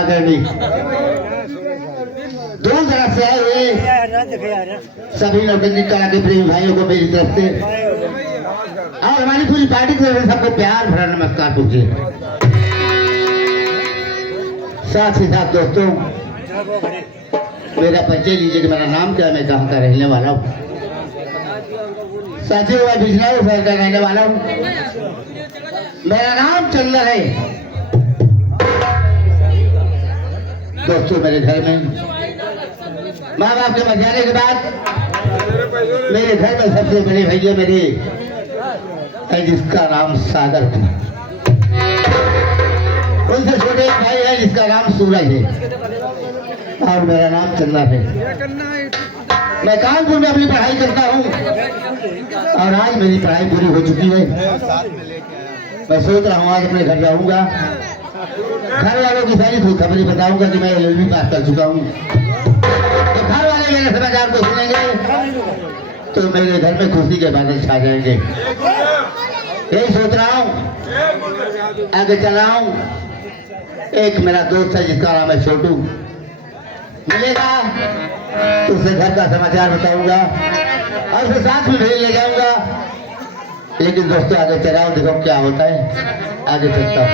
समाजनी दूर दराज से आए हुए सभी नौटंकी कला के प्रेमी भाइयों को मेरी तरफ से और हमारी पूरी पार्टी की तरफ से सबको प्यार भरा नमस्कार पूछिए। साथ ही साथ दोस्तों मेरा परिचय लीजिए कि मेरा नाम क्या है, मैं कहाँ का रहने वाला हूँ। साथियों मैं बिजनौर शहर का रहने वाला हूँ। मेरा नाम चंदन है। दोस्तों मेरे घर में माँ बाप के मर जाने के बाद मेरे घर में सबसे बड़े भैया मेरे है जिसका नाम सागर है। उनसे छोटे एक भाई है जिसका नाम सूरज है और मेरा नाम चंदन है। मैं कानपुर में अपनी पढ़ाई करता हूँ और आज मेरी पढ़ाई पूरी हो चुकी है। मैं सोच रहा हूँ आज अपने घर जाऊंगा, घर वालों की सारी खुद खबरें बताऊंगा कि मैं LLB पास कर चुका हूँ। तो घर वाले मेरे समाचार को सुनेंगे तो मेरे घर में खुशी के बादल छा जाएंगे। यही सोच रहा हूँ, आगे चला हूँ। एक मेरा दोस्त है जिसका नाम है छोटू, मिलेगा तो उसे घर का समाचार बताऊंगा और उसे साथ में भेज ले जाऊंगा। लेकिन दोस्तों आगे चलाओ, देखो क्या होता है, आगे चलता हूँ।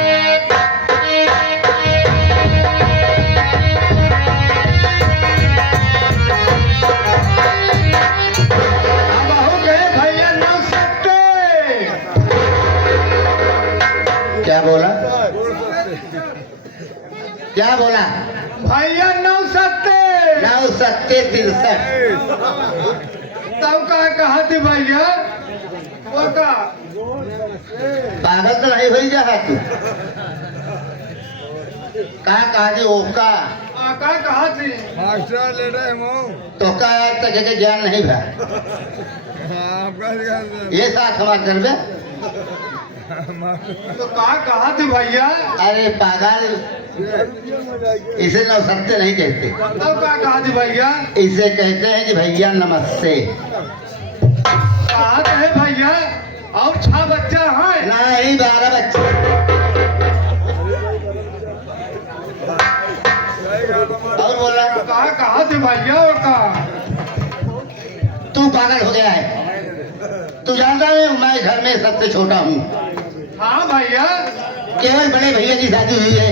क्या बोला, क्या बोला भैया 970 तब कहा थी भैया वो का पागल तो नहीं हुई जा तू कहा थी ओका कहा थी मास्टर ले रहे हम तो का तक के ज्ञान नहीं भा ये साथ हमारे घर में तो कहा थी भैया। अरे पागल इसे 970 नहीं कहते, तब कहा थी भैया। इसे कहते हैं कि भैया नमस्ते। कहा है भैया और 6 बच्चा है नहीं 12 बच्चे। और बोला कहा थी भैया वो का तू पागल हो गया है। तू जानता है मैं घर में सबसे छोटा हूँ। हाँ भैया। केवल बड़े भैया की शादी हुई है।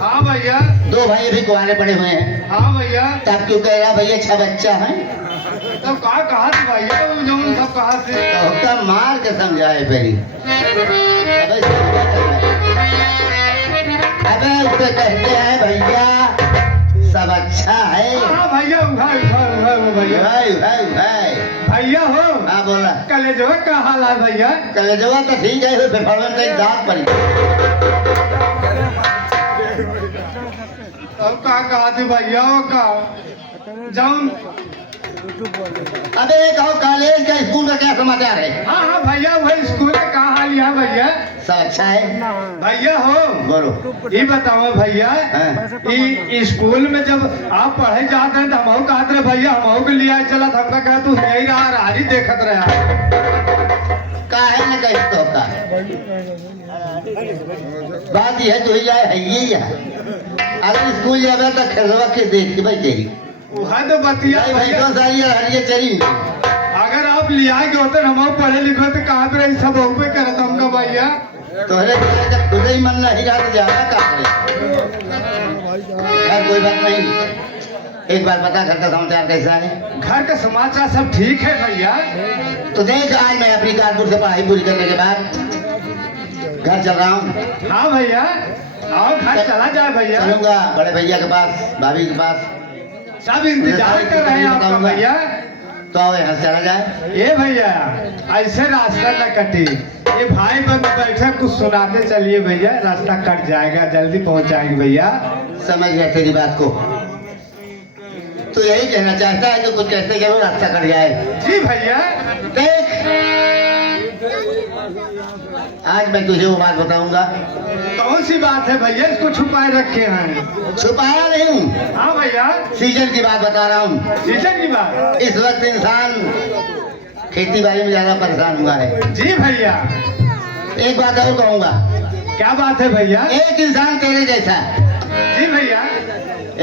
हाँ भैया। 2 भाई भी कुंवारे पड़े हुए हैं। हाँ भैया। तब क्यों कह रहा भैया 6 बच्चा है? तब कहा थी भैया जो सब कहा थी तो मार के समझाए पहली। अबे उससे कहते हैं भैया सब अच्छा है। हाँ भैया भैया भैया हो। हाँ बोला कलेजवा का हाल है भैया? कलेजवा तो ठीक है, फेफड़न में दाग पड़ी। अब कहा थी भैया वो का जाऊं। अबे कहो कॉलेज का स्कूल का क्या समाचार है? हाँ हाँ भैया वही स्कूल में कहा हाल है भैया? सब अच्छा है भैया हो। बोलो ये बताओ भैया ये स्कूल में जब आप पढ़े जाते हैं तो हम कहते रहे भैया हम के लिए चला था हमका कहा तू यही रहा रारी देखत रहा काहे न कही तो का बात यह है तो ही जाए है ये है। अगर स्कूल जावे तो खेलवा के देख के भाई तेरी वहाँ तो बतिया भाई कौन सारी हरिये चली। अगर आप लिया के होते हम पढ़े लिखे तो कहाँ पे रही सब पे करता हमका भैया तोहरे जब खुद ही मन नहीं रहा तो जाना कहाँ है? कोई बात नहीं, एक बार पता घर का समाचार कैसा है? घर का समाचार सब ठीक है भैया। तो देख आज मैं अपनी कानपुर से पढ़ाई पूरी करने के बाद घर चल रहा हूँ। हाँ भैया आओ घर चला जाए भैया। चलूंगा बड़े भैया के पास, भाभी के पास, सब इंतजार कर रहे हैं आपका भैया। तो आओ यहाँ से चला जाए। ये भैया ऐसे रास्ता न कटी, ये भाई बंद बैठे कुछ सुनाते चलिए भैया, रास्ता कट जाएगा, जल्दी पहुंच जाएंगे भैया। समझ गया तेरी बात को। तो यही कहना चाहता है कि कुछ कहते जरूर रास्ता कट जाए। जी भैया। देख आज मैं तुझे वो बात बताऊंगा। कौन सी बात है भैया इसको छुपाए रखे हैं? छुपाया नहीं हूँ। हाँ भैया। सीजन की बात बता रहा हूँ। सीजन की बात? इस वक्त इंसान खेती बाड़ी में ज्यादा परेशान हुआ है। जी भैया। एक बात और कहूँगा। क्या बात है भैया? एक इंसान तेरे जैसा जी भैया। भैया?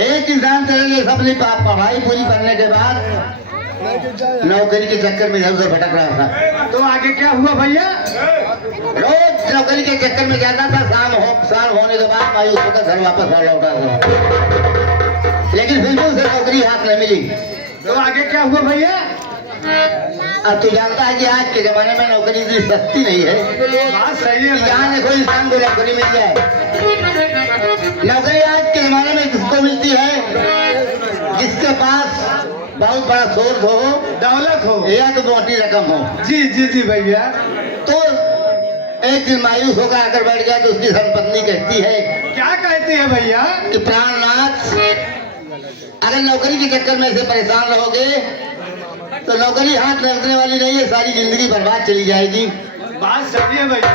एक इंसान तेरे लिए अपनी पढ़ाई पूरी करने के बाद नौकरी के चक्कर में इधर उधर भटक रहा था। तो आगे क्या हुआ भैया? रोज नौकरी के चक्कर में जाता था, शाम होने के बाद मायूस होकर घर वापस आ लौटा था, लेकिन फिर भी उसे नौकरी हाथ नहीं मिली। तो आगे क्या हुआ भैया? अब तू जानता है कि आज के जमाने में नौकरी इतनी सस्ती नहीं है। बात सही है जहाँ देखो इंसान को नौकरी मिल जाए। नौकरी आज के जमाने में किसको मिलती है? जिसके पास बहुत बड़ा सोर्स हो, दौलत हो या तो मोटी रकम हो। जी जी जी भैया। तो एक दिन मायूस होकर आकर बैठ गया तो उसकी धर्मपत्नी कहती है, क्या कहती है भैया? कि प्राणनाथ, अगर नौकरी के चक्कर में से परेशान रहोगे तो नौकरी हाथ लगने वाली नहीं है, सारी जिंदगी बर्बाद चली जाएगी। बात सही है भैया।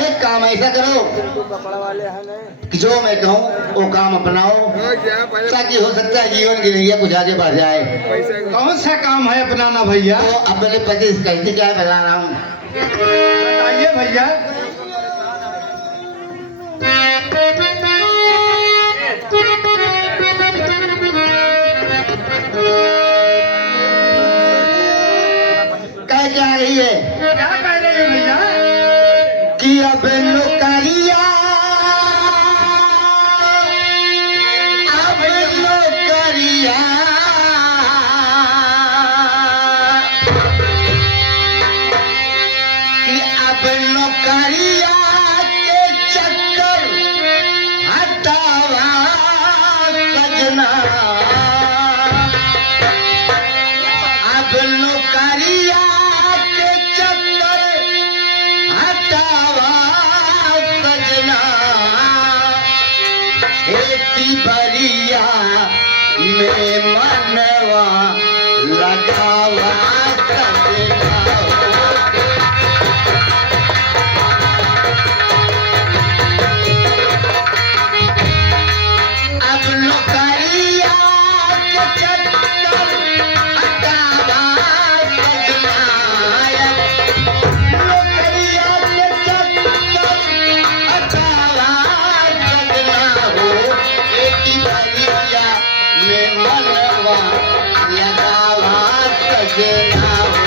एक काम ऐसा करो कि जो मैं कहूँ वो काम अपनाओ, ताकि हो सकता है जीवन की नैया कुछ आगे बढ़ जाए। कौन सा काम है अपनाना भैया? तो अपने पति से कहती क्या बता रहा हूँ, बताइए भैया। कह क्या रही है? क्या कह रहे हैं भैया? कि अब नौकरिया, अब नौकरिया, कि अब नौकरिया के चक्कर हटावा सजना, अब नौकरिया के चक्कर हटावा सजना, खेती बरिया में मनवा लगावा सजना। अब नौकरिया के चक्कर हटावा सजना, नौकरिया के चक्कर हटावा सजना हो, खेती बरिया में मनवा लगावा सजना हो।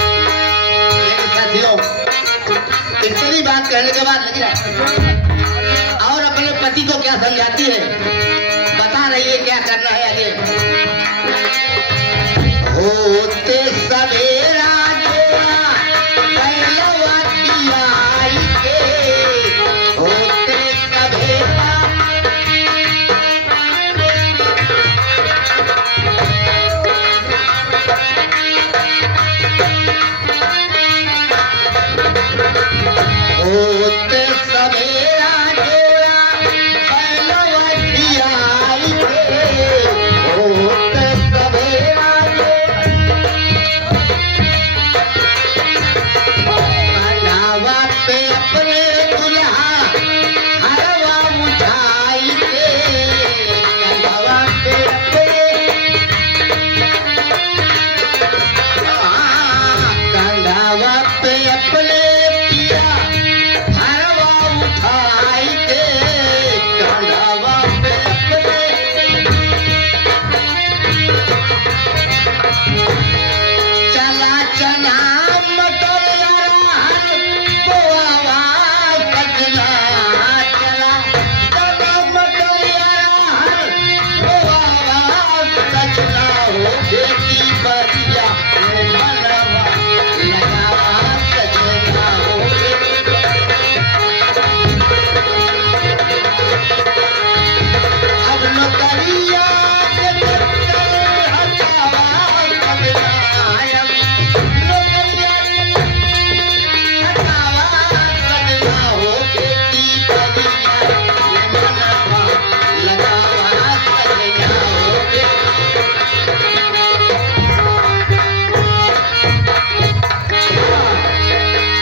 लेकिन साथियों, इतनी बात कहने के बाद लगी और अपने पति को क्या समझाती है, बता रही है क्या करना है आगे। होते सवेरा जोड़ा पहलवा किया आई के, होते सवेरा होते सवेरा जोड़ा पहलवा किया आई के, होते सवेरा कंधावा पे अपने दुल्हा हरवा उठाई के, कंधावा पे कंधावा पे अपने पिया हरवा उठाई के, कंधावा पे चला चला मटर यार बोआवा सजना, चला चला मटर यार बोआवा सजना हो, खेती बरिया में मनवा लगावा सजना हो। अब नौकरिया के चक्कर हटावा सजना, अब नौकरिया के हटावा सजना हो, खेती बरिया में मनवा लगावा सजना हो।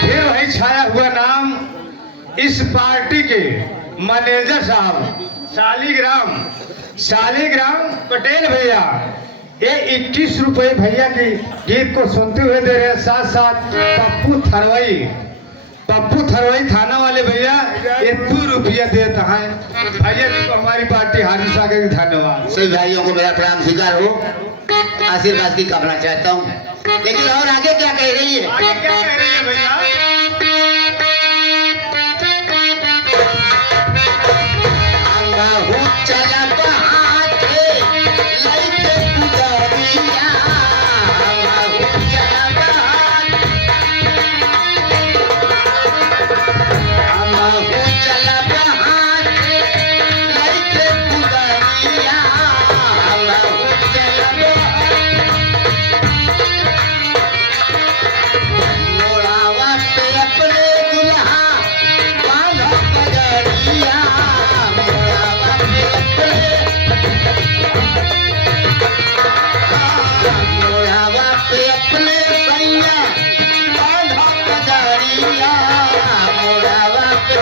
फिर वही छाया हुआ नाम इस पार्टी के मैनेजर साहब शालिग्राम पटेल भैया, ये 21 रुपए भैया की गीत को सुनते हुए दे रहे हैं। साथ साथ पप्पू थरवई पप्पू थरवई थाना वाले भैया 1 रुपया देता है भैया जी को हमारी पार्टी हार्दिक स्वागत की धन्यवाद। सभी भाइयों को मेरा प्रणाम स्वीकार हो, आशीर्वाद की कामना चाहता हूँ। लेकिन और आगे क्या कह रही है? आगे क्या कह रही है भैया? चला बहाते लइके पुजरिया, चला बहाते चला बहाते लइके पुजरिया, चला मोड़ावा पे अपने दुल्हा बांधा पगड़िया, मोड़ावा पे मोड़ावा पे अपने सैया बांधा पगड़िया, मोड़ावा पे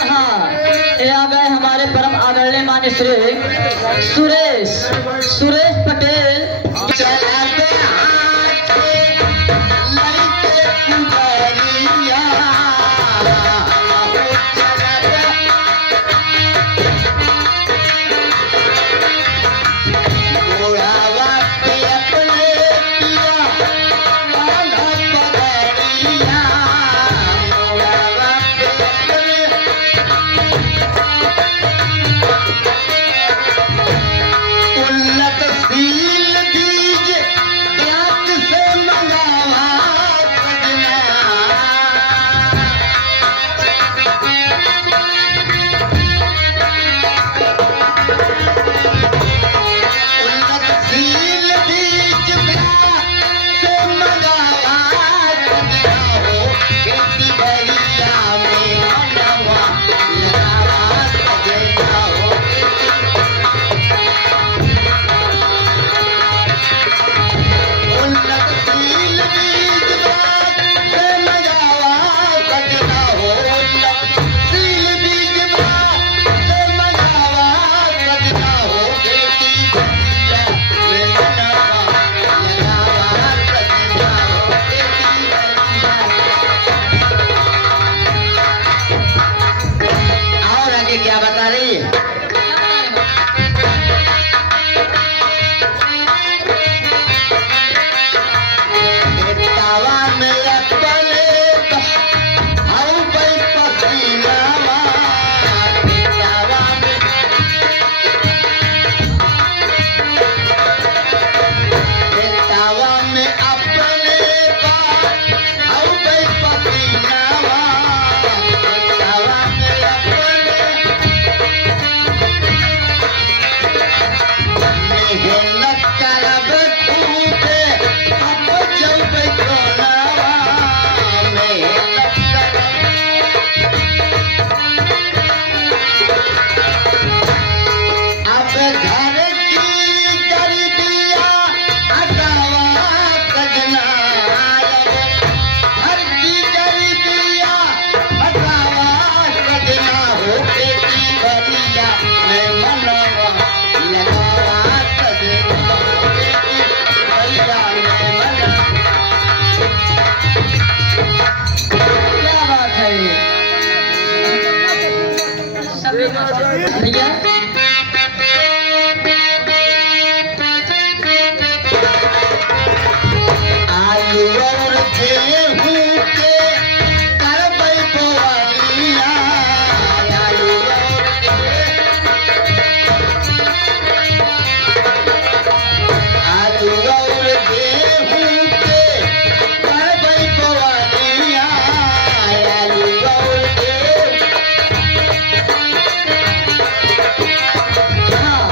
हाँ, ये आ गए हमारे परम आदरणीय मान्य श्री सुरेश पटेल। चला बहाते लइके पुजरिया, मोड़ावा पे अपने पिया बांधा पगड़िया, मोड़ावा पे अपने उल्लतशील बीज व्यात से मंगावा सजना, उल्लतशील बीज व्यात से मंगावा सजना हो, खेती बलिया में मनवा लगावा सजना हो, उल्लतशील बीज व्यात से मंगावा सजना हो, उल्लतशील बीज व्यात से मंगावा सजना हो, खेती बलिया में मनवा लगावा सजना हो, खेती बलिया। और आगे क्या बता रही है? तावा में अपने हाउ पे पसीनावा, तावा में तावा में अपने हाउ पे पसीनावा, तावा में अपने मेहनत करब खूबे अब जब कोनावा, मेहनत करब अब घर की गरीबिया हटावा सजना, अब घर की गरीबिया हटावा सजना हो, खेती बलिया में मनवा लगावा सजना हो, खेती बलिया में मनवा। क्या बात है ये? भैया आलू और गेहूं के करबै बोवलिया, आलू और आलू और गेहूं के करबै बोवलिया, आलू और गेहूं। हाँ,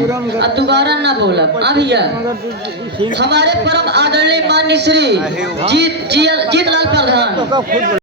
अब दोबारा ना बोला। हाँ भैया, हमारे परम आदरणीय मान्य श्री जीतलाल प्रधान